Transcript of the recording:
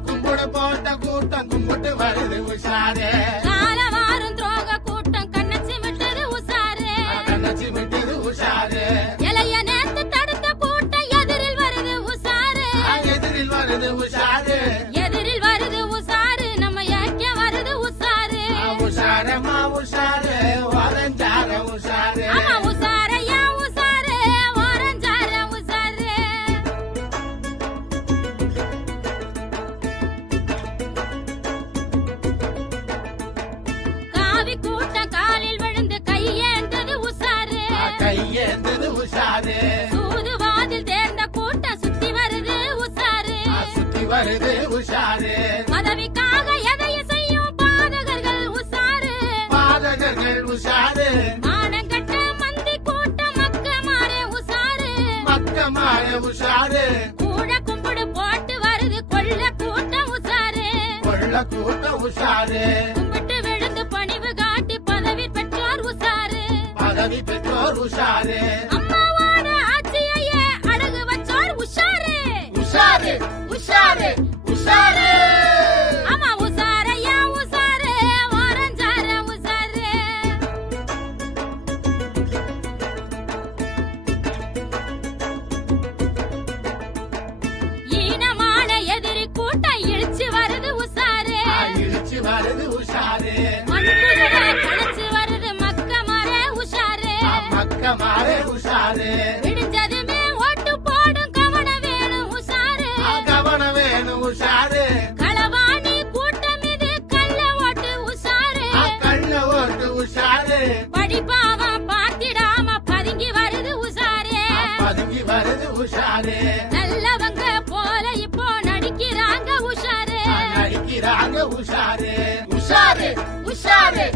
கும்பிடு போட்ட கூட்டம் கும்பிட்டு வருது உஷாரே. காலவாரும் துரோக கூட்டம் கண்ணச்சி விட்டது உஷாரே. கண்ணச்சி விட்டது உஷாரே. இளைய நேத்து தடுக்க கூட்டம் எதிரில் வருது உஷாரே. எதிரில் வருது உஷாரே. எதிரில் வருது உஷாரு. நம்ம ஏக்கே வருது உஷாரு. உஷாரமா உஷாரு. கூடாது சூதுவாதில் தேர்ந்த கூட்டம் சுத்தி வருது உஷாரு. சுத்தி வருது உஷாரு. பதவிக்காக எதையும் செய்யும் பாதகர்கள் உஷாரு. பாதகர்கள் உஷாரு. மானங்கட்ட மந்தி கூட்டம் மக்க மாற உஷாரு. மக்க மாற உஷாரு. கூட கும்பிடு போட்டு வருது கொள்ள கூட்டம் உஷாரு. கொள்ள கூட்டம் உஷாரு. கும்பிட்டு விழுந்து பணிவு காட்டி பதவி பெற்றோர் உஷாரு. பதவி பெற்றோர் உஷாரு. கூட்டம் இழிச்சு வருது உசாரு இழுச்சு வருது உஷாரு. மண்புழுவை கணிச்சு வருது மக்கமார உஷாரு. மக்கமாரே உஷாரு. விடிஞ்சதுமே ஓட்டு போடும் கவனம் வேணும் உஷாரு. கவனம் வேணும் உஷாரு. களவாணி கூட்டம் இது கள்ள ஓட்டு உஷாரு. கண்ண ஓட்டு உஷாரு. படிப்பாவன் பார்த்திடாம பதுங்கி வருது உஷாரு. பதுங்கி வருது உஷாரு. நடிக்கிறாங்க உஷாரு